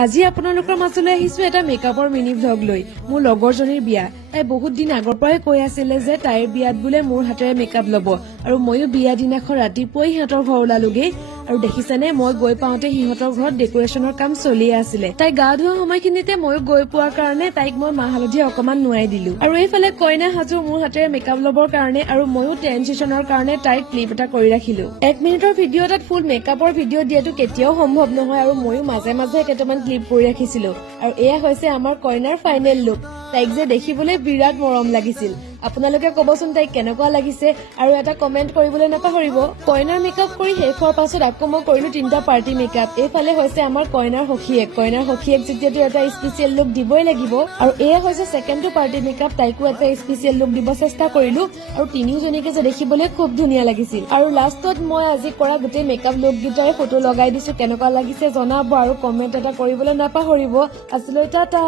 আজি আপোনালোকৰ মাজলৈ আহিছো এটা মেকআপৰ মিনি ভ্লগ লৈ। মোৰ লগৰজনীৰ বিয়া। তাই বহুত দিন আগৰ পৰাই কৈ আছিল যে তাইৰ বিয়াত বুলে মোৰ হাতেৰে মেকআপ লব আৰু ময়ো বিয়া দিনাখন ৰাতিপুৱাই সিহঁতৰ ঘৰ ওলালোগে আৰু দেখিছানে মই গৈ পাওঁতে সিহঁতৰ ঘৰত ডেকোৰেশ্যনৰ কাম চলিয়ে আছিলে। তাই গা ধোৱা সময়খিনিতে ময়ো গৈ পোৱাৰ কাৰণে তাইক মই মাহ হালধি অকমান নোৱাই দিলো আৰু এইফালে কইনা সাজু মোৰ হাতেৰে মেকআপ লবৰ কাৰণে আৰু ময়ো ট্ৰেঞ্জিশ্যনৰ কাৰণে তাইক ক্লিপ এটা কৰি ৰাখিলো। 1 মিনিটৰ ভিডিঅ' এটাত ফুল মেকআপৰ ভিডিঅ' দিয়াটো কেতিয়াও সম্ভৱ নহয় আৰু ময়ো মাজে মাজে কেইটামান ক্লিপ কৰি ৰাখিছিলো আৰু এয়া হৈছে আমাৰ কইনাৰ ফাইনেল লুক। তাইক যে দেখিবলৈ বিৰাট মৰম লাগিছিল। আপোনালোকে কবচোন তাইক কেনেকুৱা লাগিছে আৰু এটা কমেন্ট কৰিবলৈ নাপাহৰিব। কইনাৰ মেকআপ কৰি শেষ হোৱাৰ পাছত আকৌ মই কৰিলো 3টা পাৰ্টি মেকআপ। এইফালে হৈছে আমাৰ কইনাৰ সখীয়েক যেতিয়াতো এটা স্পেচিয়েল লুক দিবই লাগিব আৰু এয়া হৈছে ছেকেণ্ডটো পাৰ্টি মেকআপ। তাইকো এটা স্পেচিয়েল লুক দিব চেষ্টা কৰিলো আৰু তিনিওজনীকে যে দেখিবলৈ খুব ধুনীয়া লাগিছিল আৰু লাষ্টত মই আজি কৰা গোটেই মেকআপ লুক গীটাৰে ফটো লগাই দিছো। কেনেকুৱা লাগিছে জনাব আৰু কমেন্ট এটা কৰিবলৈ নাপাহৰিব। আজিলৈ টাটা।